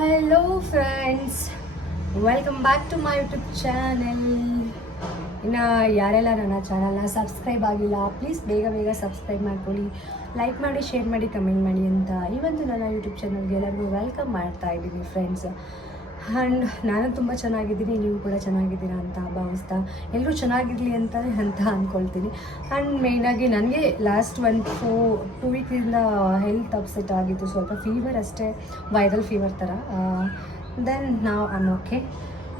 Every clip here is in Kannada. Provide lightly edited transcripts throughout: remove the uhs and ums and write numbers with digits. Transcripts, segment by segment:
Hello friends, welcome back to my YouTube channel. ಇನ್ನು ಯಾರೆಲ್ಲ ನನ್ನ ಚಾನಲ್ನ ಸಬ್ಸ್ಕ್ರೈಬ್ ಆಗಿಲ್ಲ, ಪ್ಲೀಸ್ ಬೇಗ ಬೇಗ ಸಬ್ಸ್ಕ್ರೈಬ್ ಮಾಡ್ಕೊಳ್ಳಿ, ಲೈಕ್ ಮಾಡಿ, ಶೇರ್ ಮಾಡಿ, ಕಮೆಂಟ್ ಮಾಡಿ ಅಂತ ಇವತ್ತು ನನ್ನ ಯೂಟ್ಯೂಬ್ ಚಾನಲ್ಗೆ ಎಲ್ಲರಿಗೂ ವೆಲ್ಕಮ್ ಮಾಡ್ತಾ ಇದ್ದೀನಿ ಫ್ರೆಂಡ್ಸ್. ಆ್ಯಂಡ್ ನಾನು ತುಂಬ ಚೆನ್ನಾಗಿದ್ದೀನಿ, ನೀವು ಕೂಡ ಚೆನ್ನಾಗಿದ್ದೀರಾ ಅಂತ ಭಾವಿಸ್ತಾ ಎಲ್ಲರೂ ಚೆನ್ನಾಗಿರಲಿ ಅಂತ ಅಂದ್ಕೊಳ್ತೀನಿ. ಆ್ಯಂಡ್ ಮೇಯ್ನಾಗಿ ನನಗೆ ಲಾಸ್ಟ್ 2 ವೀಕಿಂದ ಹೆಲ್ತ್ ಅಪ್ಸೆಟ್ ಆಗಿತ್ತು, ಸ್ವಲ್ಪ ಫೀವರ್ ಅಷ್ಟೇ, ವೈರಲ್ ಫೀವರ್ ಥರ. ದೆನ್ ನಾವು ಓಕೆ,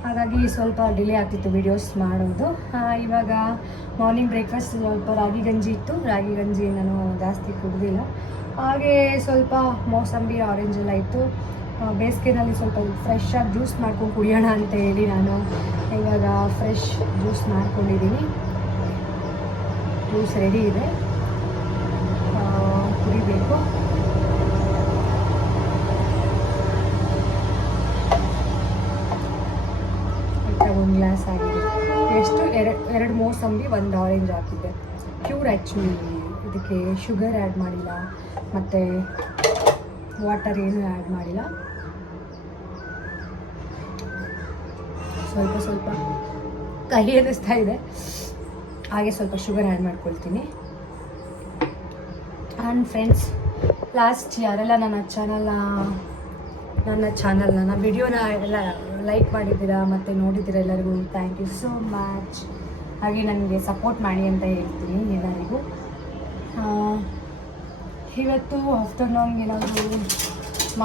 ಹಾಗಾಗಿ ಸ್ವಲ್ಪ ಡಿಲೇ ಆಗ್ತಿತ್ತು ವೀಡಿಯೋಸ್ ಮಾಡೋದು. ಇವಾಗ ಮಾರ್ನಿಂಗ್ ಬ್ರೇಕ್ಫಾಸ್ಟ್ ಸ್ವಲ್ಪ ರಾಗಿ ಗಂಜಿ ಇತ್ತು, ರಾಗಿ ಗಂಜಿ ನಾನು ಜಾಸ್ತಿ ಕುಡಿದಿಲ್ಲ. ಹಾಗೆ ಸ್ವಲ್ಪ ಮೋಸಂಬಿ, ಆರೆಂಜ್ ಎಲ್ಲ ಇತ್ತು. ಬೇಸಿಗೆನಲ್ಲಿ ಸ್ವಲ್ಪ ಫ್ರೆಶ್ ಆಗಿ ಜ್ಯೂಸ್ ಮಾಡ್ಕೊಂಡು ಕುಡಿಯೋಣ ಅಂತ ಹೇಳಿ ನಾನು ಇವಾಗ ಫ್ರೆಶ್ ಜ್ಯೂಸ್ ಮಾಡ್ಕೊಂಡಿದ್ದೀನಿ. ಜ್ಯೂಸ್ ರೆಡಿ ಇದೆ, ಕುಡಿಬೇಕು. ಒಂದು ಗ್ಲಾಸ್ ಆಗಿದೆ. ಎಷ್ಟು ಎರಡು ಮೋಸಂಬಿ, ಒಂದು ಆರೆಂಜ್ ಹಾಕಿದ್ದೆ. ಪ್ಯೂರ್ ಆ್ಯಕ್ಚುಲಿ, ಇದಕ್ಕೆ ಶುಗರ್ ಆ್ಯಡ್ ಮಾಡಿಲ್ಲ ಮತ್ತು ವಾಟರ್ ಏನೂ ಆ್ಯಡ್ ಮಾಡಿಲ್ಲ. ಸ್ವಲ್ಪ ಕಹಿ ಅನ್ನಿಸ್ತಾ ಇದೆ, ಹಾಗೆ ಸ್ವಲ್ಪ ಶುಗರ್ ಆ್ಯಡ್ ಮಾಡ್ಕೊಳ್ತೀನಿ. ಆ್ಯಂಡ್ ಫ್ರೆಂಡ್ಸ್, ಲಾಸ್ಟ್ ಯಾರೆಲ್ಲ ನನ್ನ ಚಾನಲ್ನ ವಿಡಿಯೋನ ಎಲ್ಲ ಲೈಕ್ ಮಾಡಿದ್ದೀರಾ ಮತ್ತು ನೋಡಿದ್ದೀರಾ, ಎಲ್ಲರಿಗೂ ಥ್ಯಾಂಕ್ ಯು ಸೋ ಮಚ್. ಹಾಗೆ ನನಗೆ ಸಪೋರ್ಟ್ ಮಾಡಿ ಅಂತ ಹೇಳ್ತೀನಿ ಎಲ್ಲರಿಗೂ. ಇವತ್ತು ಆಫ್ಟರ್ನೂನ್ ಏನಾದರೂ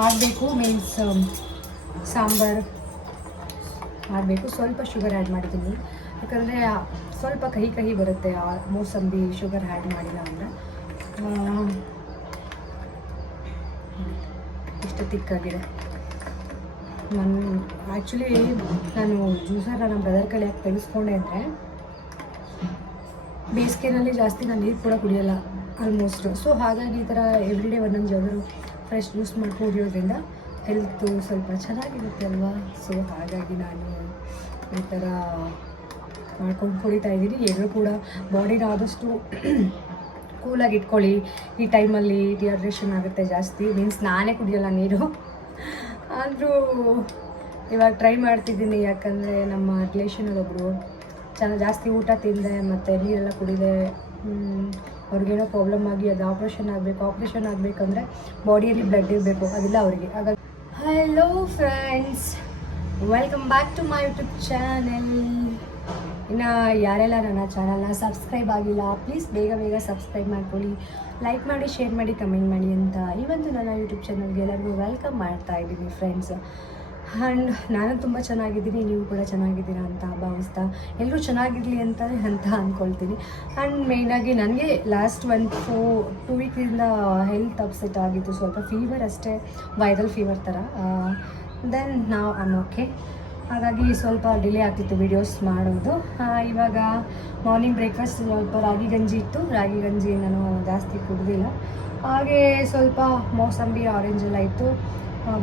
ಮಾಡಬೇಕು, ಮೀನ್ಸ್ ಸಾಂಬಾರು ಮಾಡಬೇಕು. ಸ್ವಲ್ಪ ಶುಗರ್ ಆ್ಯಡ್ ಮಾಡಿದ್ದೀನಿ, ಯಾಕಂದರೆ ಸ್ವಲ್ಪ ಕಹಿ ಬರುತ್ತೆ ಮೋಸಂಬಿ ಶುಗರ್ ಆ್ಯಡ್ ಮಾಡಿಲ್ಲ ಅಂದರೆ. ಇಷ್ಟು ತಿಕ್ಕಾಗಿದೆ. ನಾನು ಜ್ಯೂಸರ್ ನನ್ನ ಬ್ರದರ್ ಕಡೆ ಯಾಕೆ ತೆಗೆಸ್ಕೊಂಡೆ ಅಂದರೆ, ಬೇಸಿಗೆನಲ್ಲಿ ಜಾಸ್ತಿ ನಾನು ನೀರು ಕೂಡ ಕುಡಿಯೋಲ್ಲ ಆಲ್ಮೋಸ್ಟ್. ಸೊ ಹಾಗಾಗಿ ಈ ಥರ ಎವ್ರಿಡೇ ಒಂದೊಂದು ಯಾವ್ದಾದ್ರು ಫ್ರೆಶ್ ಜ್ಯೂಸ್ ಮಾಡಿ ಕುಡಿಯೋದ್ರಿಂದ ಹೆಲ್ತು ಸ್ವಲ್ಪ ಚೆನ್ನಾಗಿರುತ್ತೆ ಅಲ್ವಾ. ಸೊ ಹಾಗಾಗಿ ನಾನು ಈ ಥರ ಮಾಡ್ಕೊಂಡು ಕುಡಿತಾ ಇದ್ದೀನಿ. ಎಲ್ಲರೂ ಕೂಡ ಬಾಡಿನ ಆದಷ್ಟು ಕೂಲಾಗಿ ಇಟ್ಕೊಳ್ಳಿ. ಈ ಟೈಮಲ್ಲಿ ಡಿಹೈಡ್ರೇಷನ್ ಆಗುತ್ತೆ ಜಾಸ್ತಿ, ಮೀನ್ಸ್ ನಾನೇ ಕುಡಿಯೋಲ್ಲ ನೀರು, ಆದರೂ ಇವಾಗ ಟ್ರೈ ಮಾಡ್ತಿದ್ದೀನಿ. ಯಾಕಂದರೆ ನಮ್ಮ ರಿಲೇಷನಲ್ಲೊಬ್ಬರು ಜಾಸ್ತಿ ಊಟ ತಿಂದೆ ಮತ್ತು ನೀರೆಲ್ಲ ಕುಡಿದೆ, ಅವ್ರಿಗೇನೋ ಪ್ರಾಬ್ಲಮ್ ಆಗಿ ಅದು ಆಪ್ರೇಷನ್ ಆಗಬೇಕಂದ್ರೆ ಬಾಡಿಯಲ್ಲಿ ಬ್ಲಡ್ ಇರಬೇಕು, ಅದಿಲ್ಲ ಅವರಿಗೆ. ಹಾಗಾಗಿ hello friends, welcome back to my YouTube channel. ಇನ್ನು ಯಾರೆಲ್ಲ ನನ್ನ ಚಾನಲ್ನ ಸಬ್ಸ್ಕ್ರೈಬ್ ಆಗಿಲ್ಲ, ಪ್ಲೀಸ್ ಬೇಗ ಬೇಗ ಸಬ್ಸ್ಕ್ರೈಬ್ ಮಾಡ್ಕೊಳ್ಳಿ, ಲೈಕ್ ಮಾಡಿ, ಶೇರ್ ಮಾಡಿ, ಕಮೆಂಟ್ ಮಾಡಿ ಅಂತ ಇವತ್ತು ನನ್ನ ಯೂಟ್ಯೂಬ್ ಚಾನಲ್ಗೆ ಎಲ್ಲರಿಗೂ ವೆಲ್ಕಮ್ ಮಾಡ್ತಾ ಇದ್ದೀನಿ ಫ್ರೆಂಡ್ಸ್. ಆ್ಯಂಡ್ ನಾನು ತುಂಬ ಚೆನ್ನಾಗಿದ್ದೀನಿ, ನೀವು ಕೂಡ ಚೆನ್ನಾಗಿದ್ದೀರಾ ಅಂತ ಭಾವಿಸ್ತಾ ಎಲ್ಲರೂ ಚೆನ್ನಾಗಿರಲಿ ಅಂತ ಅಂದ್ಕೊಳ್ತೀನಿ. ಆ್ಯಂಡ್ ಮೇಯ್ನಾಗಿ ನನಗೆ ಲಾಸ್ಟ್ 2 ವೀಕಿಂದ ಹೆಲ್ತ್ ಅಪ್ಸೆಟ್ ಆಗಿತ್ತು, ಸ್ವಲ್ಪ ಫೀವರ್ ಅಷ್ಟೇ, ವೈರಲ್ ಫೀವರ್ ಥರ. ದೆನ್ ನಾವು ಓಕೆ, ಹಾಗಾಗಿ ಸ್ವಲ್ಪ ಡಿಲೇ ಆಗ್ತಿತ್ತು ವೀಡಿಯೋಸ್ ಮಾಡೋದು. ಇವಾಗ ಮಾರ್ನಿಂಗ್ ಬ್ರೇಕ್ಫಾಸ್ಟ್ ಸ್ವಲ್ಪ ರಾಗಿ ಗಂಜಿ ಇತ್ತು, ರಾಗಿ ಗಂಜಿ ನಾನು ಜಾಸ್ತಿ ಕುಡಿದಿಲ್ಲ. ಹಾಗೆ ಸ್ವಲ್ಪ ಮೋಸಂಬಿ, ಆರೆಂಜ್ ಎಲ್ಲ ಇತ್ತು.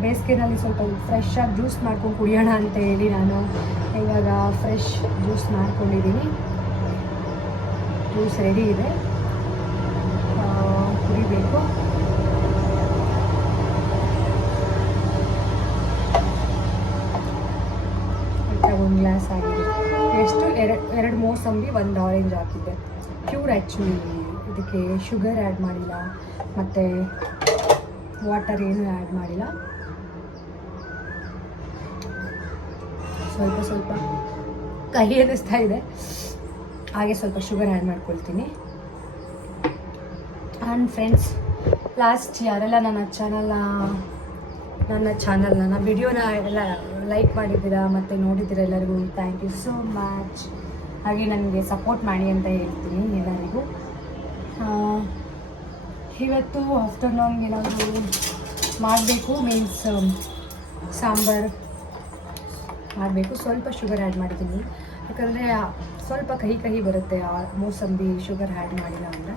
ಬೇಸಿಗೆನಲ್ಲಿ ಸ್ವಲ್ಪ ಫ್ರೆಶ್ ಆಗಿ ಜ್ಯೂಸ್ ಮಾಡ್ಕೊಂಡು ಕುಡಿಯೋಣ ಅಂತ ಹೇಳಿ ನಾನು ಇವಾಗ ಫ್ರೆಶ್ ಜ್ಯೂಸ್ ಮಾಡ್ಕೊಂಡಿದ್ದೀನಿ. ಜ್ಯೂಸ್ ರೆಡಿ ಇದೆ, ಕುಡಿಬೇಕು. ಒಂದು ಗ್ಲಾಸ್ ಆಗಿದೆ. ಎಷ್ಟು ಎರಡು ಮೋಸಂಬಿ, ಒಂದು ಆರೆಂಜ್ ಹಾಕಿದ್ದೆ. ಪ್ಯೂರ್ ಆ್ಯಕ್ಚುಲಿ, ಇದಕ್ಕೆ ಶುಗರ್ ಆ್ಯಡ್ ಮಾಡಿಲ್ಲ ಮತ್ತು ವಾಟರ್ ಏನೂ ಆ್ಯಡ್ ಮಾಡಿಲ್ಲ. ಸ್ವಲ್ಪ ಕಹಿ ಅನ್ನಿಸ್ತಾ ಇದೆ, ಹಾಗೆ ಸ್ವಲ್ಪ ಶುಗರ್ ಆ್ಯಡ್ ಮಾಡ್ಕೊಳ್ತೀನಿ. ಆ್ಯಂಡ್ ಫ್ರೆಂಡ್ಸ್, ಲಾಸ್ಟ್ ಯಾರೆಲ್ಲ ನನ್ನ ಚಾನಲ್ನ ವಿಡಿಯೋನ ಎಲ್ಲ ಲೈಕ್ ಮಾಡಿದ್ದೀರಾ ಮತ್ತು ನೋಡಿದ್ದೀರಾ, ಎಲ್ಲರಿಗೂ ಥ್ಯಾಂಕ್ ಯು ಸೋ ಮಚ್. ಹಾಗೆ ನನಗೆ ಸಪೋರ್ಟ್ ಮಾಡಿ ಅಂತ ಹೇಳ್ತೀನಿ ಎಲ್ಲರಿಗೂ. ಇವತ್ತು ಆಫ್ಟರ್ನೂನ್ ಏನಾದರೂ ಮಾಡಬೇಕು, ಮೀನ್ಸ್ ಸಾಂಬಾರು ಮಾಡಬೇಕು. ಸ್ವಲ್ಪ ಶುಗರ್ ಆ್ಯಡ್ ಮಾಡಿದ್ದೀನಿ, ಯಾಕಂದರೆ ಸ್ವಲ್ಪ ಕಹಿ ಬರುತ್ತೆ ಮೋಸಂಬಿ ಶುಗರ್ ಆ್ಯಡ್ ಮಾಡಿಲ್ಲ ಅಂದರೆ.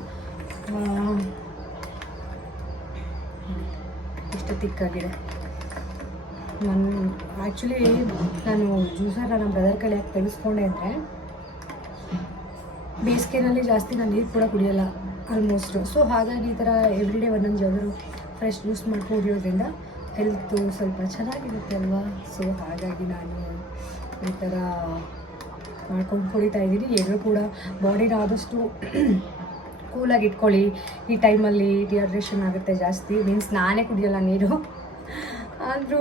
ಇಷ್ಟು ತಿಕ್ಕಾಗಿದೆ. ನಾನು ಜ್ಯೂಸರ್ ನನ್ನ ಬ್ರದರ್ ಕಡೆ ಯಾಕೆ ತೆಗೆಸ್ಕೊಂಡೆ ಅಂದರೆ, ಬೇಸಿಗೆನಲ್ಲಿ ಜಾಸ್ತಿ ನಾನು ನೀರು ಕೂಡ ಕುಡಿಯೋಲ್ಲ ಆಲ್ಮೋಸ್ಟ್. ಸೊ ಹಾಗಾಗಿ ಈ ಥರ ಎವ್ರಿಡೇ ಒಂದೊಂದು ಯಾವ್ದಾದ್ರು ಫ್ರೆಶ್ ಜ್ಯೂಸ್ ಮಾಡಿ ಕುಡಿಯೋದ್ರಿಂದ ಹೆಲ್ತು ಸ್ವಲ್ಪ ಚೆನ್ನಾಗಿರುತ್ತೆ ಅಲ್ವಾ. ಸೊ ಹಾಗಾಗಿ ನಾನು ಈ ಥರ ಮಾಡ್ಕೊಂಡು ಕುಡಿತಾ ಇದ್ದೀನಿ. ಎಲ್ಲರೂ ಕೂಡ ಬಾಡಿನ ಆದಷ್ಟು ಕೂಲಾಗಿ ಇಟ್ಕೊಳ್ಳಿ. ಈ ಟೈಮಲ್ಲಿ ಡಿಹೈಡ್ರೇಷನ್ ಆಗುತ್ತೆ ಜಾಸ್ತಿ. ಮೀನ್ಸ್ ನಾನೇ ಕುಡಿಯೋಲ್ಲ ನೀರು, ಆದರೂ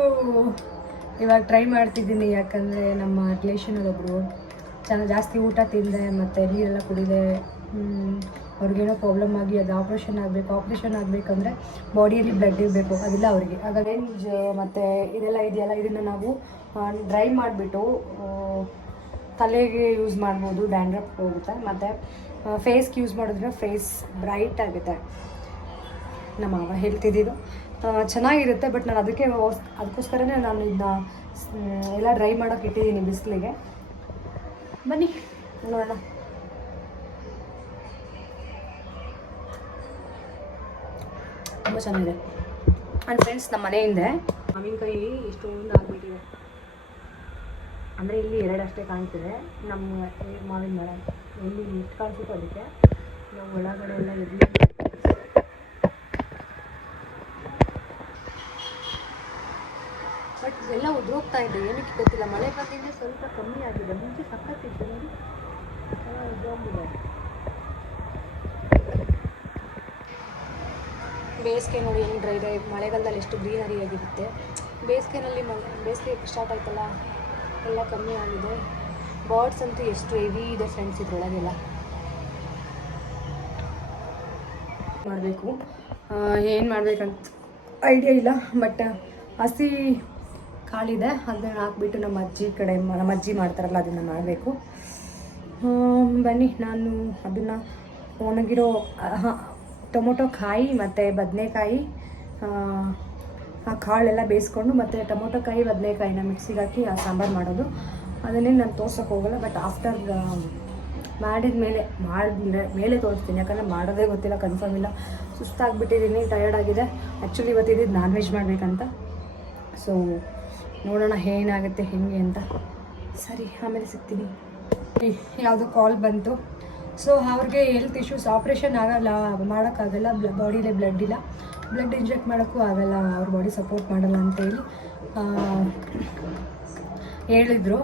ಇವಾಗ ಟ್ರೈ ಮಾಡ್ತಿದ್ದೀನಿ. ಯಾಕಂದರೆ ನಮ್ಮ ರಿಲೇಷನಲ್ಲೊಬ್ಬರು ಜಾಸ್ತಿ ಊಟ ತಿಂದೆ ಮತ್ತು ನೀರೆಲ್ಲ ಕುಡಿದೆ, ಅವ್ರಿಗೇನೋ ಪ್ರಾಬ್ಲಮ್ ಆಗಿ ಅದು ಆಪ್ರೇಷನ್ ಆಗಬೇಕಂದ್ರೆ ಬಾಡಿಯಲ್ಲಿ ಬ್ಲಡ್ ಇರಬೇಕು, ಅದಿಲ್ಲ ಅವರಿಗೆ. ಹಾಗಾಗಿ ರೇಂಜ್ ಮತ್ತು ಇದೆಲ್ಲ ಇದೆಯಲ್ಲ, ಇದನ್ನು ನಾವು ಡ್ರೈ ಮಾಡಿಬಿಟ್ಟು ತಲೆಗೆ ಯೂಸ್ ಮಾಡ್ಬೋದು, ಡ್ಯಾಂಡ್ರಫ್ ಹೋಗುತ್ತೆ. ಮತ್ತು ಫೇಸ್ಗೆ ಯೂಸ್ ಮಾಡಿದ್ರೆ ಫೇಸ್ ಬ್ರೈಟ್ ಆಗುತ್ತೆ. ನಮ್ಮ ಮಾವ ಹೇಳ್ತಿದ್ದು ಚೆನ್ನಾಗಿರುತ್ತೆ. ಬಟ್ ನಾನು ಅದಕ್ಕೋಸ್ಕರನೇ ನಾನು ಇದನ್ನ ಎಲ್ಲ ಡ್ರೈ ಮಾಡೋಕ್ಕೆ ಇಟ್ಟಿದ್ದೀನಿ ಬಿಸಿಲಿಗೆ. ಬನ್ನಿ ನೋಡೋಣ. ತುಂಬ ಚೆನ್ನಾಗಿದೆ. ಆ್ಯಂಡ್ ಫ್ರೆಂಡ್ಸ್, ನಮ್ಮ ಮನೆ ಹಿಂದೆ ಮಾವಿನಕಾಯಿ ಎಷ್ಟೊಂದು ಆಗಿಬಿಟ್ಟಿದೆ. ಅಂದರೆ ಇಲ್ಲಿ 2 ಅಷ್ಟೇ ಕಾಣ್ತಿದೆ. ನಮ್ಮ ಮಾವಿನ ಮರ ಎಲ್ಲಿ ಇಷ್ಟು ಕಾಣಿಸುತ್ತೋ ಅದಕ್ಕೆ ನಾವು ಒಳಗಡೆ ಎಲ್ಲ ಇರಲಿ. ಬಟ್ ಎಲ್ಲ ಉದುರೋಗ್ತಾ ಇದೆ, ಏನಕ್ಕೆ ಗೊತ್ತಿಲ್ಲ. ಮಳೆ ಬಂದಿಂದ ಸ್ವಲ್ಪ ಕಮ್ಮಿ ಆಗಿದೆ. ಮುಂಚೆ ಸಕ್ಕತ್ತಿತ್ತು ನೋಡಿ, ಉದುರೋಗಿದೆ. ಬೇಸಿಗೆ ನೋಡಿ ಏನು ಡ್ರೈ. ಮಳೆಗಾಲದಲ್ಲಿ ಎಷ್ಟು ಗ್ರೀನರಿ ಆಗಿರುತ್ತೆ. ಬೇಸಿಗೆ ಸ್ಟಾರ್ಟ್ ಆಯ್ತಲ್ಲ, ಎಲ್ಲ ಕಮ್ಮಿ ಆಗಿದೆ. ಬರ್ಡ್ಸ್ ಅಂತೂ ಎಷ್ಟು ಹೆವಿ ಇದೆ ಫ್ರೆಂಡ್ಸ್ ಇದ್ರೊಳಗೆಲ್ಲ. ಮಾಡಬೇಕು, ಏನು ಮಾಡಬೇಕಂತ ಐಡಿಯಾ ಇಲ್ಲ. ಬಟ್ ಹಸಿ ಕಾಳಿದೆ, ಅದನ್ನು ಹಾಕ್ಬಿಟ್ಟು ನಮ್ಮ ಅಜ್ಜಿ ಮಾಡ್ತಾರಲ್ಲ, ಅದನ್ನು ಮಾಡಬೇಕು. ಬನ್ನಿ, ನಾನು ಅದನ್ನು ಒಣಗಿರೋ ಟೊಮೊಟೊ ಕಾಯಿ ಮತ್ತು ಬದನೆಕಾಯಿ, ಆ ಕಾಳೆಲ್ಲ ಬೇಯಿಸ್ಕೊಂಡು ಮತ್ತು ಟೊಮೊಟೊ ಕಾಯಿ ಬದನೆಕಾಯಿನ ಮಿಕ್ಸಿಗೆ ಹಾಕಿ ಆ ಸಾಂಬಾರು ಮಾಡೋದು. ಅದನ್ನೇ ನಾನು ತೋರ್ಸೋಕ್ಕೆ ಹೋಗಲ್ಲ. ಬಟ್ ಆಫ್ಟರ್ ಮಾಡಿದ ಮೇಲೆ ತೋರಿಸ್ತೀನಿ. ಯಾಕಂದರೆ ಮಾಡೋದೇ ಗೊತ್ತಿಲ್ಲ, ಕನ್ಫರ್ಮ್ ಇಲ್ಲ. ಸುಸ್ತಾಗಿಬಿಟ್ಟಿದ್ದೀನಿ, ಟಯರ್ಡ್ ಆಗಿದೆ. ಆ್ಯಕ್ಚುಲಿ ಇವತ್ತಿದ್ದು ನಾನ್ ವೆಜ್ ಮಾಡಬೇಕಂತ. ಸೊ ನೋಡೋಣ ಏನಾಗುತ್ತೆ ಹೆಂಗೆ ಅಂತ. ಸರಿ, ಆಮೇಲೆ ಸಿಗ್ತೀನಿ. ಯಾವುದೋ ಕಾಲ್ ಬಂತು. ಸೊ ಅವ್ರಿಗೆ ಹೆಲ್ತ್ ಇಶ್ಯೂಸ್, ಆಪ್ರೇಷನ್ ಆಗಲ್ಲ, ಮಾಡೋಕ್ಕಾಗಲ್ಲ, ಬಾಡಿಲೇ ಬ್ಲಡ್ ಇಲ್ಲ, ಬ್ಲಡ್ ಇಂಜೆಕ್ಟ್ ಮಾಡೋಕ್ಕೂ ಆಗಲ್ಲ, ಅವ್ರ ಬಾಡಿ ಸಪೋರ್ಟ್ ಮಾಡಲ್ಲ ಅಂತೇಳಿ ಹೇಳಿದರು.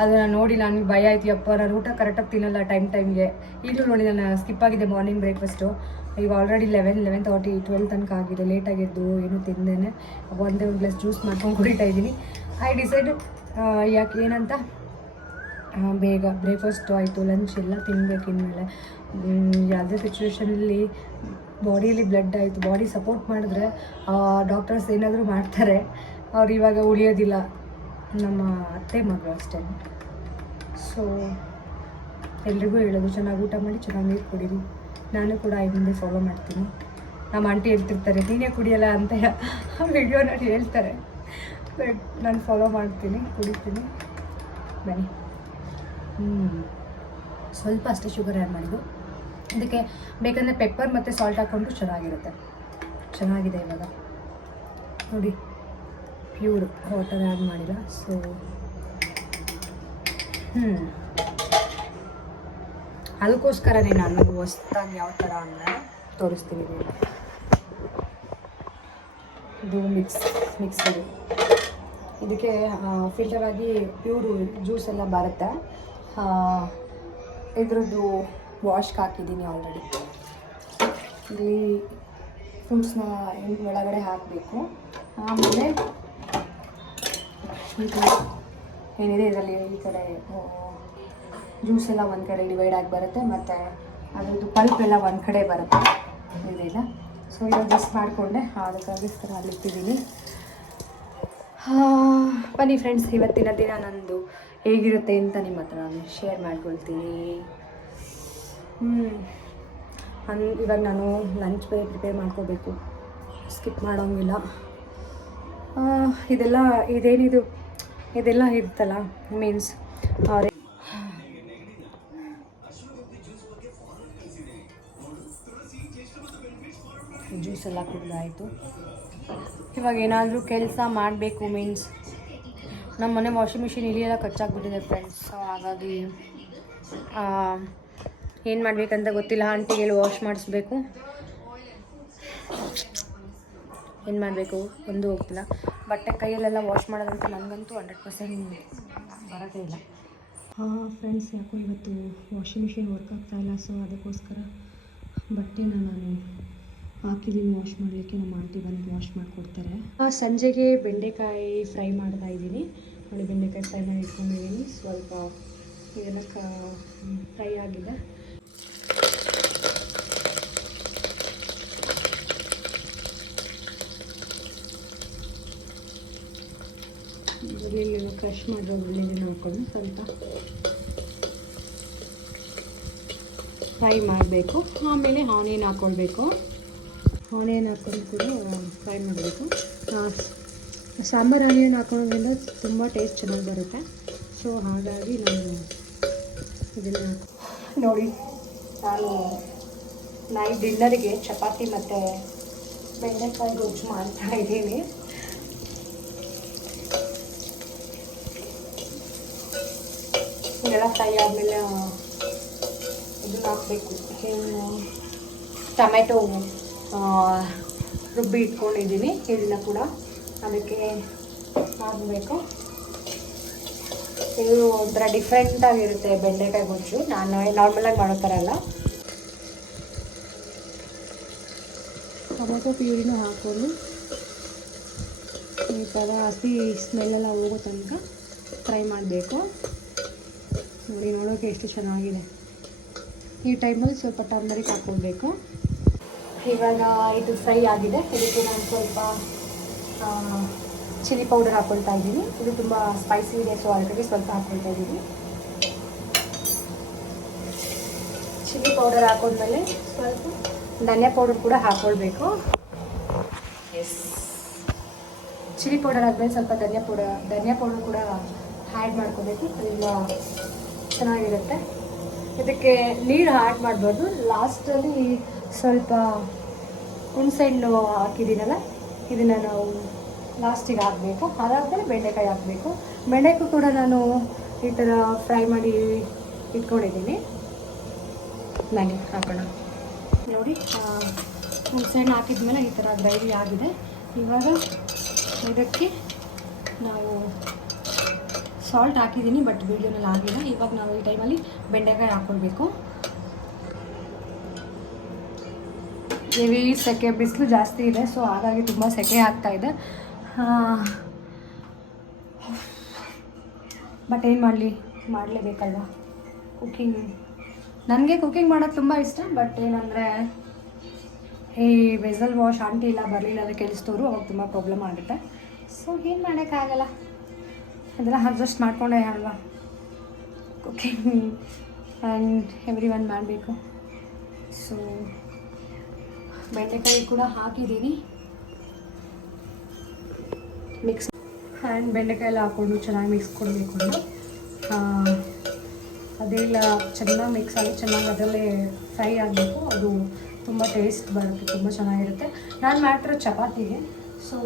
ಅದನ್ನು ನೋಡಿ ನನಗೆ ಭಯ ಆಯ್ತು. ಯಪ್ಪ, ನಾನು ಊಟ ಕರೆಕ್ಟಾಗಿ ತಿನ್ನಲ್ಲ ಟೈಮ್ಗೆ. ಈಗಲೂ ನೋಡಿ ನಾನು ಸ್ಕಿಪ್ ಆಗಿದೆ ಮಾರ್ನಿಂಗ್ ಬ್ರೇಕ್ಫಾಸ್ಟು. ಈಗ ಆಲ್ರೆಡಿ 11:30 12 ತನಕ ಆಗಿದೆ. ಲೇಟಾಗಿದ್ದು ಏನೂ ತಿಂದೇನೆ ಒಂದು ಗ್ಲಾಸ್ ಜ್ಯೂಸ್ ಮಾಡ್ಕೊಂಡು ಕುಡಿತಾ ಇದ್ದೀನಿ. ಐ ಡಿಸೈಡ್ ಯಾಕೆ ಏನಂತ ಬೇಗ ಬ್ರೇಕ್ಫಾಸ್ಟು ಆಯಿತು, ಲಂಚ್ ಎಲ್ಲ ತಿನ್ನಬೇಕು. ಇನ್ಮೇಲೆ ಯಾವುದೇ ಸಿಚುವೇಷನಲ್ಲಿ ಬಾಡಿಯಲ್ಲಿ ಬ್ಲಡ್ ಆಯಿತು, ಬಾಡಿ ಸಪೋರ್ಟ್ ಮಾಡಿದ್ರೆ ಡಾಕ್ಟರ್ಸ್ ಏನಾದರೂ ಮಾಡ್ತಾರೆ. ಅವ್ರು ಇವಾಗ ಉಳಿಯೋದಿಲ್ಲ. ನಮ್ಮ ಅತ್ತೆ ಮಗಳು ಅಷ್ಟೇ. ಸೊ ಎಲ್ರಿಗೂ ಹೇಳೋದು, ಚೆನ್ನಾಗಿ ಊಟ ಮಾಡಿ, ಚೆನ್ನಾಗಿ ನೀರು ಕುಡೀರಿ. ನಾನು ಕೂಡ ಮುಂದೆ ಫಾಲೋ ಮಾಡ್ತೀನಿ. ನಮ್ಮ ಆಂಟಿ ಹೇಳ್ತಿರ್ತಾರೆ ನೀನೇ ಕುಡಿಯಲ್ಲ ಅಂತ, ವಿಡಿಯೋ ನೋಡಿ ಹೇಳ್ತಾರೆ. ಬಟ್ ನಾನು ಫಾಲೋ ಮಾಡ್ತೀನಿ, ಕುಡಿತೀನಿ. ಬನ್ನಿ. ಸ್ವಲ್ಪ ಅಷ್ಟೇ ಶುಗರ್ ಆ್ಯಡ್ ಮಾಡಿದ್ದು. ಇದಕ್ಕೆ ಬೇಕಂದರೆ ಪೆಪ್ಪರ್ ಮತ್ತು ಸಾಲ್ಟ್ ಹಾಕ್ಕೊಂಡು ಚೆನ್ನಾಗಿರುತ್ತೆ. ಚೆನ್ನಾಗಿದೆ ಇವಾಗ ನೋಡಿ, ಪ್ಯೂರ್ ವಾಟರ್ ಆ್ಯಡ್ ಮಾಡಿಲ್ಲ. ಸೊ ಅದಕ್ಕೋಸ್ಕರನೇ ನಾನು ಹೊಸ್ದಾಗಿ ಯಾವ ಥರ ಅಂದರೆ ತೋರಿಸ್ತೀನಿ. ಇದು ಮಿಕ್ಸ್ ಇದೆ. ಇದಕ್ಕೆ ಫಿಲ್ಟರ್ ಆಗಿ ಪ್ಯೂರು ಜ್ಯೂಸ್ ಎಲ್ಲ ಬರುತ್ತೆ. ಇದ್ರದ್ದು ವಾಶ್ಗೆ ಹಾಕಿದ್ದೀನಿ ಆಲ್ರೆಡಿ. ಇಲ್ಲಿ ಫ್ರೂಟ್ಸ್ನ ಒಳಗಡೆ ಹಾಕಬೇಕು. ಆಮೇಲೆ ಇದು ಏನಿದೆ ಇದರಲ್ಲಿ ಈ ಕಡೆ ಜ್ಯೂಸ್ ಎಲ್ಲ ಒಂದು ಕಡೆ ಡಿವೈಡ್ ಆಗಿ ಬರುತ್ತೆ, ಮತ್ತು ಅದರದ್ದು ಪಲ್ಪ್ ಎಲ್ಲ ಒಂದು ಕಡೆ ಬರುತ್ತೆ ಇದೆಲ್ಲ. ಸೊ ಇವಾಗ ಜಸ್ಟ್ ಮಾಡಿಕೊಂಡೆ, ಅದಕ್ಕೋಸ್ಕರ ಅಲ್ಲಿಟ್ಟಿದ್ದೀನಿ. ಬನ್ನಿ ಫ್ರೆಂಡ್ಸ್, ಇವತ್ತಿನ ದಿನ ನಂದು ಹೇಗಿರುತ್ತೆ ಅಂತ ನಿಮ್ಮ ಹತ್ರ ನಾನು ಶೇರ್ ಮಾಡ್ಕೊಳ್ತೀನಿ. ಇವಾಗ ನಾನು ಲಂಚ್ ಪ್ರಿಪೇರ್ ಮಾಡ್ಕೋಬೇಕು, ಸ್ಕಿಪ್ ಮಾಡೋಂಗಿಲ್ಲ. ಇದೆಲ್ಲ ಇರುತ್ತಲ್ಲ, ಮೀನ್ಸ್ ಜ್ಯೂಸ್ ಎಲ್ಲ ಕುಡಿದಾಯಿತು. ಇವಾಗ ಏನಾದರೂ ಕೆಲಸ ಮಾಡಬೇಕು. ಮೀನ್ಸ್ ನಮ್ಮ ಮನೆ ವಾಷಿಂಗ್ ಮಿಷಿನ್ ಇಲ್ಲಿಯೆಲ್ಲ ಕಚ್ಚಾಗ್ಬಿಟ್ಟಿದೆ ಫ್ರೆಂಡ್ಸ್. ಸೊ ಹಾಗಾಗಿ ಏನು ಮಾಡಬೇಕಂತ ಗೊತ್ತಿಲ್ಲ. ಆಂಟಿಗೆ ವಾಶ್ ಮಾಡಿಸ್ಬೇಕು. ಏನು ಮಾಡಬೇಕು ಒಂದು ಹೋಗ್ತಿಲ್ಲ. ಬಟ್ಟೆ ಕೈಯಲ್ಲೆಲ್ಲ ವಾಶ್ ಮಾಡೋದಂತೂ ನನಗಂತೂ 100% ಬರೋದೇ ಇಲ್ಲ. ಹಾಂ ಫ್ರೆಂಡ್ಸ್, ಯಾಕೋ ಇವತ್ತು ವಾಷಿಂಗ್ ಮಿಷಿನ್ ವರ್ಕ್ ಆಗ್ತಾಯಿಲ್ಲ. ಸೊ ಅದಕ್ಕೋಸ್ಕರ ಬಟ್ಟೆನ ನಾನು ಹಾಕಿದ್ದೀನಿ ವಾಶ್ ಮಾಡಲಿಕ್ಕೆ. ನಮ್ಮ ಆಂಟಿ ಬಂದು ವಾಶ್ ಮಾಡಿಕೊಡ್ತಾರೆ. ಸಂಜೆಗೆ ಬೆಂಡೆಕಾಯಿ ಫ್ರೈ ಮಾಡ್ತಾ ಇದ್ದೀನಿ ನೋಡಿ. ಬೆಂಡೆಕಾಯಿ ಫ್ರೈ ಮಾಡಿ ಇಟ್ಕೊಂಡಿದ್ದೀನಿ. ಸ್ವಲ್ಪ ಇದೆಲ್ಲ ಫ್ರೈ ಆಗಿದೆ. ಇಲ್ಲಿ ಕ್ರಷ್ ಮಾಡಿರೋ ಬೆಳ್ಳುಳ್ಳಿನ ಹಾಕ್ಕೊಂಡು ಸ್ವಲ್ಪ ಫ್ರೈ ಮಾಡಬೇಕು. ಆಮೇಲೆ ಆನಿಯನ್ ಹಾಕ್ಕೊಳ್ಬೇಕು. ಆನಿಯನ್ ಹಾಕ್ಕೊಂಡು ಕೂಡ ಫ್ರೈ ಮಾಡಬೇಕು. ಸಾಂಬಾರು ಆನಿಯನ್ ಹಾಕೋದ್ರಿಂದ ತುಂಬ ಟೇಸ್ಟ್ ಚೆನ್ನಾಗಿ ಬರುತ್ತೆ. ಸೊ ಹಾಗಾಗಿ ನಾನು ಇದನ್ನು ನೋಡಿ, ನಾನು ನೈಟ್ ಡಿನ್ನರಿಗೆ ಚಪಾತಿ ಮತ್ತು ಬೆಂಡೆಕಾಯಿ ಗೊಜ್ಜು ಮಾಡ್ತಾ ಇದ್ದೀನಿ. ಇದೆಲ್ಲ ಫ್ರೈ ಆದಮೇಲೆ ಇದನ್ನು ಹಾಕಬೇಕು. ಏನು ಟೊಮೆಟೊ ರುಬ್ಬಿ ಇಟ್ಕೊಂಡಿದ್ದೀನಿ. ಇದನ್ನು ಕೂಡ ಅದಕ್ಕೆ ಹಾಕಬೇಕು. ಇದು ಒಂಥರ ಡಿಫ್ರೆಂಟಾಗಿರುತ್ತೆ ಬೆಂಡೆಕಾಯಿ ಗೊಜ್ಜು. ನಾನು ನಾರ್ಮಲಾಗಿ ಮಾಡೋ ಥರ ಅಲ್ಲ. ಟೊಮೆಟೊ ಪ್ಯೂರಿನೂ ಹಾಕ್ಕೊಂಡು ಈ ಥರ ಹಸಿ ಸ್ಮೆಲ್ಲೆಲ್ಲ ಹೋಗೋ ತನಕ ಫ್ರೈ ಮಾಡಬೇಕು. ನೋಡಿ, ನೋಡೋಕ್ಕೆ ಎಷ್ಟು ಚೆನ್ನಾಗಿದೆ. ಈ ಟೈಮಲ್ಲಿ ಸ್ವಲ್ಪ ಟರ್ಮರಿಕ್ ಹಾಕ್ಕೊಳ್ಬೇಕು. ಇವಾಗ ಇದು ಫ್ರೈ ಆಗಿದೆ. ಇದಕ್ಕೆ ನಾನು ಸ್ವಲ್ಪ ಚಿಲ್ಲಿ ಪೌಡರ್ ಹಾಕ್ಕೊಳ್ತಾ ಇದ್ದೀನಿ. ಇದು ತುಂಬ ಸ್ಪೈಸಿ ಇದೆ, ಸೊ ಆಲ್ರೆಡಿ ಸ್ವಲ್ಪ ಹಾಕ್ಕೊಳ್ತಾ ಇದ್ದೀನಿ. ಚಿಲ್ಲಿ ಪೌಡರ್ ಹಾಕೊಂಡ್ಮೇಲೆ ಸ್ವಲ್ಪ ಧನಿಯಾ ಪೌಡರ್ ಕೂಡ ಹಾಕ್ಕೊಳ್ಬೇಕು. ಎಸ್, ಚಿಲ್ಲಿ ಪೌಡರ್ ಆದಮೇಲೆ ಸ್ವಲ್ಪ ಧನಿಯಾ ಪೌಡರ್ ಕೂಡ ಆ್ಯಡ್ ಮಾಡ್ಕೋಬೇಕು. ಅದರಿಂದ ಚೆನ್ನಾಗಿರುತ್ತೆ. ಇದಕ್ಕೆ ನೀರು ಆ್ಯಡ್ ಮಾಡ್ಬೋದು. ಲಾಸ್ಟಲ್ಲಿ ಸ್ವಲ್ಪ ಹುಣಸೆಹಣ್ಣು ಹಾಕಿದ್ದೀನಲ್ಲ, ಇದನ್ನು ನಾವು ಲಾಸ್ಟಿಗೆ ಹಾಕಬೇಕು. ಅದಾದಮೇಲೆ ಬೆಂಡೆಕಾಯಿ ಹಾಕಬೇಕು. ಬೆಂಡೆಕಾಯಿ ಕೂಡ ನಾನು ಈ ಥರ ಫ್ರೈ ಮಾಡಿ ಇಟ್ಕೊಂಡಿದ್ದೀನಿ. ನನಗೆ ಹಾಕೋಣ ನೋಡಿ. ಹುಣಸೆಹಣ್ಣು ಹಾಕಿದ್ಮೇಲೆ ಈ ಥರ ಗ್ರೇವಿ ಆಗಿದೆ. ಇವಾಗ ಇದಕ್ಕೆ ನಾವು ಸಾಲ್ಟ್ ಹಾಕಿದ್ದೀನಿ, ಬಟ್ ವೀಡಿಯೋನಲ್ಲಿ ಆಗಿಲ್ಲ. ಇವಾಗ ನಾವು ಈ ಟೈಮಲ್ಲಿ ಬೆಂಡೆಕಾಯಿ ಹಾಕ್ಕೊಳ್ಬೇಕು. ಹೆವಿ ಸೆಕೆ, ಬಿಸಿಲು ಜಾಸ್ತಿ ಇದೆ, ಸೊ ಹಾಗಾಗಿ ತುಂಬ ಸೆಕೆ ಆಗ್ತಾ ಇದೆ. ಬಟ್ ಏನು ಮಾಡಲೇಬೇಕಲ್ವ. ನನಗೆ ಕುಕ್ಕಿಂಗ್ ಮಾಡೋದು ತುಂಬ ಇಷ್ಟ. ಬಟ್ ಏನಂದರೆ ಈ ವೆಸಲ್ ವಾಶ್ ಆಂಟಿ ಇಲ್ಲ, ಬರಲಿಲ್ಲ, ಅದಕ್ಕೆ ಕೆಲಸದವರು, ಅವಾಗ ತುಂಬ ಪ್ರಾಬ್ಲಮ್ ಆಗುತ್ತೆ. ಸೊ ಏನು ಮಾಡೋಕ್ಕಾಗಲ್ಲ, ಅದೆಲ್ಲ ಅಡ್ಜಸ್ಟ್ ಮಾಡಿಕೊಂಡೇ ಅಲ್ವಾ ಕುಕ್ಕಿಂಗ್ ಆ್ಯಂಡ್ ಎವ್ರಿ ಒನ್ ಮಾಡಬೇಕು. ಸೊ ಬೆಂಡೆಕಾಯಿ ಕೂಡ ಹಾಕಿದ್ದೀನಿ, ಮಿಕ್ಸ್ ಆ್ಯಂಡ್ ಬೆಂಡೆಕಾಯಿ ಎಲ್ಲ ಹಾಕ್ಕೊಂಡು ಚೆನ್ನಾಗಿ ಮಿಕ್ಸ್ ಕೊಡಬೇಕು. ಅದೆಲ್ಲ ಚೆನ್ನಾಗಿ ಮಿಕ್ಸ್ ಆಗಿ ಚೆನ್ನಾಗಿ ಅದರಲ್ಲೇ ಫ್ರೈ ಆಗಬೇಕು. ಅದು ತುಂಬ ಟೇಸ್ಟ್ ಬರುತ್ತೆ, ತುಂಬ ಚೆನ್ನಾಗಿರುತ್ತೆ. ನಾನು ಮಾಡ್ತಿರೋ ಚಪಾತಿಗೆ. ಸೊ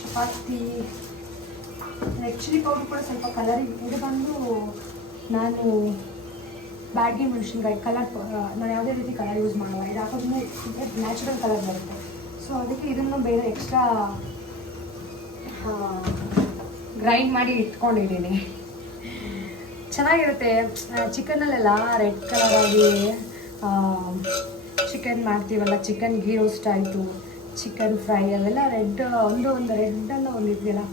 ಚಪಾತಿ ಚಿಲ್ಲಿ ಪೌಡರ್ ಕೂಡ ಸ್ವಲ್ಪ ಕಲರಿಗೆ. ಇದು ಬಂದು ನಾನು ಬ್ಯಾಡಗಿ ಮೆಣಸಿನ್ಕಾಯಿ ಕಲರ್, ನಾನು ಯಾವುದೇ ರೀತಿ ಕಲರ್ ಯೂಸ್ ಮಾಡಲ್ಲ. ಇದು ಹಾಕೋದ್ರೆ ನ್ಯಾಚುರಲ್ ಕಲರ್ ಬರುತ್ತೆ. ಸೊ ಅದಕ್ಕೆ ಇದನ್ನು ಬೇರೆ ಎಕ್ಸ್ಟ್ರಾ ಗ್ರೈಂಡ್ ಮಾಡಿ ಇಟ್ಕೊಂಡಿದ್ದೀನಿ. ಚೆನ್ನಾಗಿರುತ್ತೆ. ಚಿಕನಲ್ಲೆಲ್ಲ ರೆಡ್ ಕಲರಾಗಿ ಚಿಕನ್ ಮಾಡ್ತೀವಲ್ಲ, ಚಿಕನ್ ಗೀ ರೋಸ್ಟ್ ಆಯಿತು, ಚಿಕನ್ ಫ್ರೈ, ಅವೆಲ್ಲ ರೆಡ್ ಒಂದು ರೆಡ್ಡನ್ನು ಒಂದು ಇದೆಯಲ್ಲ,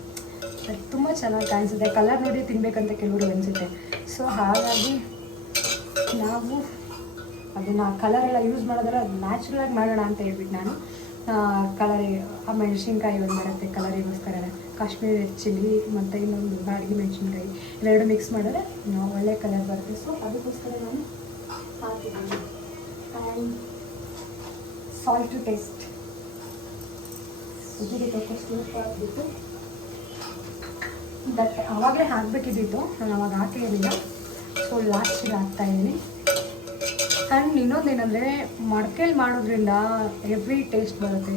ಅದು ತುಂಬ ಚೆನ್ನಾಗಿ ಕಾಣಿಸುತ್ತೆ. ಕಲರ್ ನೋಡಿ ತಿನ್ನಬೇಕಂತ ಕೆಲವರು ಅನಿಸುತ್ತೆ. ಸೊ ಹಾಗಾಗಿ ನಾವು ಅದನ್ನು ಕಲರೆಲ್ಲ ಯೂಸ್ ಮಾಡೋದಲ್ಲ, ನ್ಯಾಚುರಲಾಗಿ ಮಾಡೋಣ ಅಂತ ಹೇಳ್ಬಿಟ್ಟು ನಾನು ಆ ಮೆಣಸಿನ್ಕಾಯಿ ಒಂದು ಬರುತ್ತೆ ಕಲರಿಗೋಸ್ಕರ, ಕಾಶ್ಮೀರಿ ರೆಡ್ ಚಿಲ್ಲಿ ಮತ್ತು ಇನ್ನೊಂದು ಬ್ಯಾಡಗಿ ಮೆಣಸಿನ್ಕಾಯಿ ಇವೆರಡು ಮಿಕ್ಸ್ ಮಾಡಿದ್ರೆ ಒಳ್ಳೆ ಕಲರ್ ಬರುತ್ತೆ. ಸೊ ಅದಕ್ಕೋಸ್ಕರ ನಾನು ಹಾಕಿದ್ದೀನಿ. ಆ್ಯಂಡ್ ಸಾಲ್ಟ್ ಟು ಟೇಸ್ಟ್, ರುಚಿಗೆ ತಕ್ಕಷ್ಟು ಹಾಕ್ಬಿಟ್ಟು ದಟ್ ಆವಾಗಲೇ ಹಾಕಬೇಕಿದ್ದಿತ್ತು, ನಾನು ಅವಾಗ ಹಾಕಿರಲಿಲ್ಲ. ಸೊ ಲಾಸ್ಟಿಗೆ ಹಾಕ್ತಾಯಿದ್ದೀನಿ. ಆ್ಯಂಡ್ ಇನ್ನೊಂದು ಏನಂದರೆ ಮಡಕೆಯಲ್ಲಿ ಮಾಡೋದ್ರಿಂದ ಎವ್ರಿ ಟೇಸ್ಟ್ ಬರುತ್ತೆ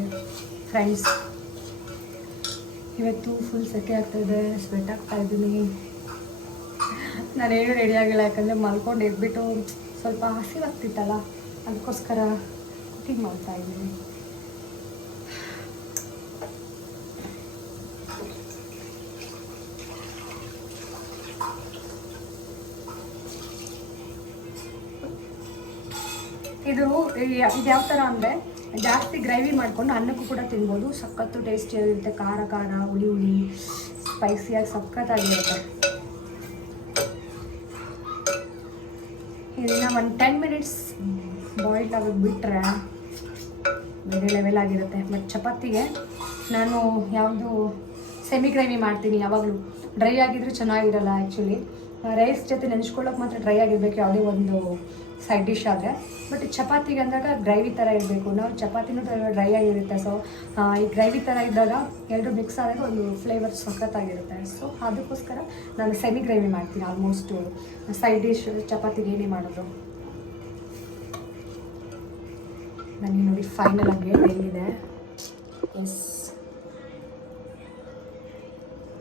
ಫ್ರೆಂಡ್ಸ್. ಇವತ್ತು ಫುಲ್ ಸೆಕೆ ಆಗ್ತಾಯಿದೆ, ಸ್ವೆಟ್ ಆಗ್ತಾಯಿದ್ದೀನಿ. ನಾನೇನು ರೆಡಿ ಆಗಿಲ್ಲ, ಯಾಕಂದರೆ ಮಲ್ಕೊಂಡು ಎದ್ಬಿಟ್ಟು ಸ್ವಲ್ಪ ಹಸಿವಾಗ್ತಿತ್ತಲ್ಲ, ಅದಕ್ಕೋಸ್ಕರ ಕುಕಿಂಗ್ ಮಾಡ್ತಾಯಿದ್ದೀನಿ. ಇದು ಯಾವ ಥರ ಅಂದರೆ ಜಾಸ್ತಿ ಗ್ರೇವಿ ಮಾಡಿಕೊಂಡು ಅನ್ನಕ್ಕೂ ಕೂಡ ತಿನ್ಬೋದು. ಸಖತ್ತು ಟೇಸ್ಟಿಯಾಗಿರುತ್ತೆ, ಖಾರ ಖಾರ ಹುಳಿ ಹುಳಿ ಸ್ಪೈಸಿಯಾಗಿ ಸಖತ್ತಾಗಿರುತ್ತೆ. ಇದನ್ನು ಒಂದು 10 ಮಿನಿಟ್ಸ್ ಬಾಯ್ಲ್ ಆಗೋದು ಬಿಟ್ಟರೆ ಬೇರೆ ಲೆವೆಲ್ ಆಗಿರುತ್ತೆ. ಮತ್ತು ಚಪಾತಿಗೆ ನಾನು ಯಾವುದು ಸೆಮಿ ಗ್ರೇವಿ ಮಾಡ್ತೀನಿ ಯಾವಾಗಲೂ. ಡ್ರೈ ಆಗಿದ್ರೆ ಚೆನ್ನಾಗಿರಲ್ಲ ಆ್ಯಕ್ಚುಲಿ. ರೈಸ್ ಜೊತೆ ನೆನೆಸ್ಕೊಳ್ಳೋಕೆ ಮಾತ್ರ ಡ್ರೈ ಆಗಿರಬೇಕು ಯಾವುದೇ ಒಂದು ಸೈಡ್ ಡಿಶ್ ಆದರೆ. ಬಟ್ ಚಪಾತಿಗೆ ಅಂದಾಗ ಗ್ರೇವಿ ಥರ ಇರಬೇಕು. ನಾವು ಚಪಾತಿನೂ ಡ್ರೈ ಆಗಿರುತ್ತೆ. ಸೊ ಈ ಗ್ರೇವಿ ಥರ ಇದ್ದಾಗ ಎರಡು ಮಿಕ್ಸ್ ಆದಾಗ ಒಂದು ಫ್ಲೇವರ್ ಸಖತ್ತಾಗಿರುತ್ತೆ. ಸೊ ಅದಕ್ಕೋಸ್ಕರ ನಾನು ಸೆಮಿ ಗ್ರೇವಿ ಮಾಡ್ತೀನಿ ಆಲ್ಮೋಸ್ಟು ಸೈಡ್ ಡಿಶ್ ಚಪಾತಿಗೆ ಏನೇ ಮಾಡೋದು. ನನಗೆ ನೋಡಿ ಫೈನಲ್ ಆಗಿ ಹೇಗಿದೆ. ಎಸ್,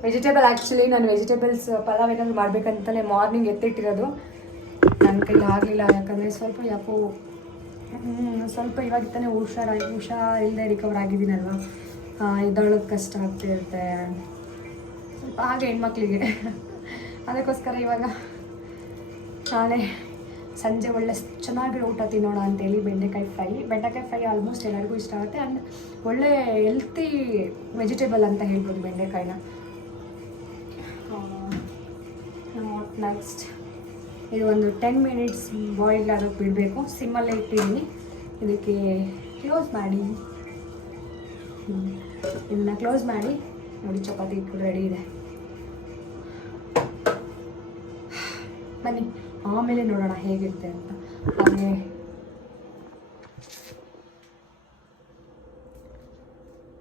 ವೆಜಿಟೇಬಲ್ ಆ್ಯಕ್ಚುಲಿ ನಾನು ವೆಜಿಟೇಬಲ್ಸ್ ಪಲಾವ್ ಏನಾದರೂ ಮಾಡಬೇಕಂತಲೇ ಮಾರ್ನಿಂಗ್ ಎತ್ತಿಟ್ಟಿರೋದು. ನನ್ನ ಕೈಲಿ ಆಗಲಿಲ್ಲ, ಯಾಕಂದರೆ ಸ್ವಲ್ಪ ಯಾಕೋ ಸ್ವಲ್ಪ ಇವಾಗ ತಾನೇ ಹುಷಾರಿಲ್ಲದೆ ರಿಕವರ್ ಆಗಿದ್ದೀನಲ್ವ, ಎದ್ದೇಳೋದು ಕಷ್ಟ ಆಗ್ತಿರುತ್ತೆ ಸ್ವಲ್ಪ ಹಾಗೆ ಹೆಣ್ಮಕ್ಳಿಗೆ. ಅದಕ್ಕೋಸ್ಕರ ಇವಾಗ ನಾಳೆ ಸಂಜೆ ಒಳ್ಳೆ ಚೆನ್ನಾಗಿರೋ ಊಟ ತಿನ್ನೋಣ ಅಂತೇಳಿ ಬೆಂಡೆಕಾಯಿ ಫ್ರೈ ಆಲ್ಮೋಸ್ಟ್ ಎಲ್ಲರಿಗೂ ಇಷ್ಟ ಆಗುತ್ತೆ. ಆ್ಯಂಡ್ ಒಳ್ಳೆ ಹೆಲ್ತಿ ವೆಜಿಟೇಬಲ್ ಅಂತ ಹೇಳ್ಬೋದು ಬೆಂಡೆಕಾಯಿನ. ನೆಕ್ಸ್ಟ್ ಇದು ಒಂದು 10 ಮಿನಿಟ್ಸ್ ಬಾಯ್ಲ್ ಆಗೋಕ್ಕೆ ಬಿಡಬೇಕು. ಸಿಮ್ಮಲ್ಲೇ ಇಟ್ಟಿದ್ದೀನಿ. ಇದಕ್ಕೆ ಕ್ಲೋಸ್ ಮಾಡಿ, ಇದನ್ನು ಕ್ಲೋಸ್ ಮಾಡಿ ನೋಡಿ ಚಪಾತಿ ರೆಡಿ ಇದೆ. ಬನ್ನಿ ಆಮೇಲೆ ನೋಡೋಣ ಹೇಗಿರುತ್ತೆ ಅಂತ. ಹಾಗೆ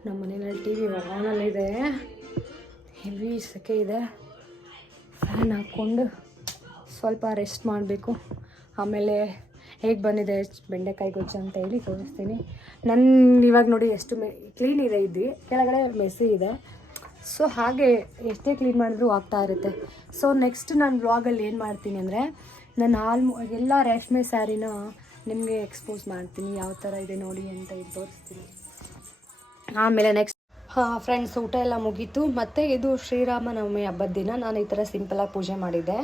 ನಮ್ಮ ಮನೆಯಲ್ಲಿ ಟಿ ವಿ ಆನಲ್ಲಿದೆ, ಹೆವಿ ಸೆಕೆ ಇದೆ. ಫ್ಯಾನ್ ಹಾಕ್ಕೊಂಡು ಸ್ವಲ್ಪ ರೆಸ್ಟ್ ಮಾಡಬೇಕು. ಆಮೇಲೆ ಹೇಗೆ ಬಂದಿದೆ ಬೆಂಡೆಕಾಯಿ ಗೊಜ್ಜು ಅಂತ ಹೇಳಿ ತೋರಿಸ್ತೀನಿ. ಇವಾಗ ನೋಡಿ ಎಷ್ಟು ಕ್ಲೀನ್ ಇದೆ, ಕೆಳಗಡೆ ಮೆಸ್ಸಿ ಇದೆ. ಸೊ ಹಾಗೆ ಎಷ್ಟೇ ಕ್ಲೀನ್ ಮಾಡಿದ್ರೂ ಆಗ್ತಾ ಇರುತ್ತೆ. ಸೊ ನೆಕ್ಸ್ಟ್ ನಾನು ವ್ಲಾಗಲ್ಲಿ ಏನು ಮಾಡ್ತೀನಿ ಅಂದರೆ ನಾನು ಎಲ್ಲ ರೇಷ್ಮೆ ಸ್ಯಾರಿನ ನಿಮಗೆ ಎಕ್ಸ್ಪೋಸ್ ಮಾಡ್ತೀನಿ, ಯಾವ ಥರ ಇದೆ ನೋಡಿ ಅಂತ ಇದು ತೋರಿಸ್ತೀನಿ. ಆಮೇಲೆ ನೆಕ್ಸ್ಟ್ ಫ್ರೆಂಡ್ಸ್ ಊಟ ಎಲ್ಲ ಮುಗೀತು. ಮತ್ತು ಇದು ಶ್ರೀರಾಮನವಮಿ ಹಬ್ಬದ ದಿನ ನಾನು ಈ ಥರ ಸಿಂಪಲಾಗಿ ಪೂಜೆ ಮಾಡಿದ್ದೆ.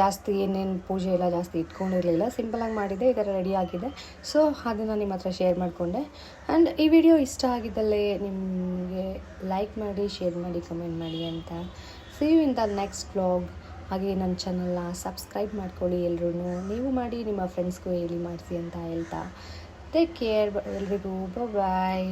ಜಾಸ್ತಿ ಏನೇನು ಪೂಜೆ ಎಲ್ಲ ಜಾಸ್ತಿ ಇಟ್ಕೊಂಡಿರಲಿಲ್ಲ, ಸಿಂಪಲಾಗಿ ಮಾಡಿದ್ದೆ. ಈ ಥರ ರೆಡಿ ಆಗಿದೆ. ಸೊ ಅದನ್ನು ನಿಮ್ಮ ಹತ್ರ ಶೇರ್ ಮಾಡಿಕೊಂಡೆ. ಆ್ಯಂಡ್ ಈ ವಿಡಿಯೋ ಇಷ್ಟ ಆಗಿದ್ದಲ್ಲೇ ನಿಮಗೆ ಲೈಕ್ ಮಾಡಿ, ಶೇರ್ ಮಾಡಿ, ಕಮೆಂಟ್ ಮಾಡಿ ಅಂತ. See you in the next vlog. ಹಾಗೆ ನನ್ನ ಚಾನಲ್ನ ಸಬ್ಸ್ಕ್ರೈಬ್ ಮಾಡ್ಕೊಳ್ಳಿ ಎಲ್ಲರೂ. ನೀವು ಮಾಡಿ, ನಿಮ್ಮ ಫ್ರೆಂಡ್ಸ್ಗೂ ಹೇಳಿ ಮಾಡಿಸಿ ಅಂತ ಹೇಳ್ತಾ ಟೇಕ್ ಕೇರ್ ಎಲ್ರಿಗೂ. ಬಾಯ್.